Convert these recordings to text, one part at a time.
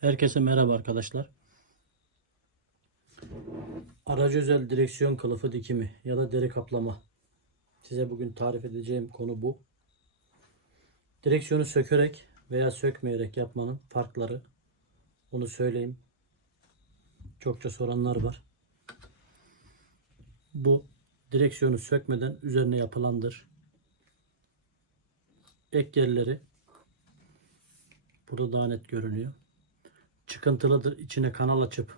Herkese merhaba arkadaşlar. Aracı özel direksiyon kılıfı dikimi ya da deri kaplama. Size bugün tarif edeceğim konu bu. Direksiyonu sökerek veya sökmeyerek yapmanın farkları. Onu söyleyeyim. Çokça soranlar var. Bu direksiyonu sökmeden üzerine yapılandır. Ek yerleri burada daha net görünüyor çıkıntılıdır. İçine kanal açıp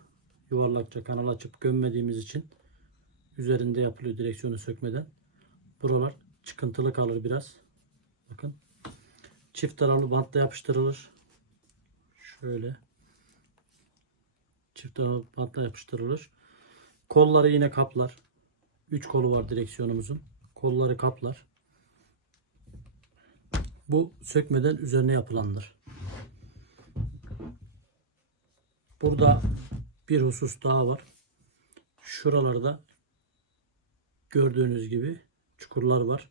yuvarlakça kanal açıp gömmediğimiz için üzerinde yapılıyor direksiyonu sökmeden. Buralar çıkıntılı kalır biraz. Bakın. Çift taraflı bantla yapıştırılır. Şöyle. Çift taraflı bantla yapıştırılır. Kolları yine kaplar. 3 kolu var direksiyonumuzun. Kolları kaplar. Bu sökmeden üzerine yapılandır. Burada bir husus daha var. Şuralarda gördüğünüz gibi çukurlar var.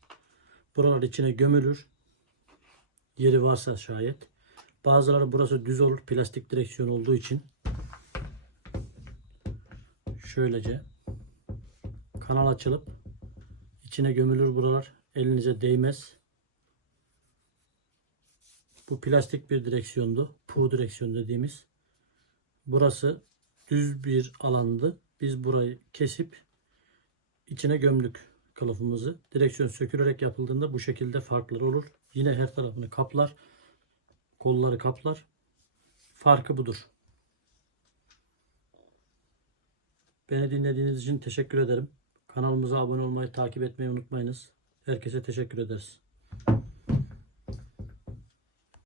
Buralar içine gömülür. Yeri varsa şayet. Bazıları burası düz olur. Plastik direksiyon olduğu için. Şöylece kanal açılıp içine gömülür buralar. Elinize değmez. Bu plastik bir direksiyondu. Pu direksiyon dediğimiz. Burası düz bir alandı. Biz burayı kesip içine gömdük kılıfımızı. Direksiyon sökülerek yapıldığında bu şekilde farkları olur. Yine her tarafını kaplar. Kolları kaplar. Farkı budur. Beni dinlediğiniz için teşekkür ederim. Kanalımıza abone olmayı, takip etmeyi unutmayınız. Herkese teşekkür ederiz.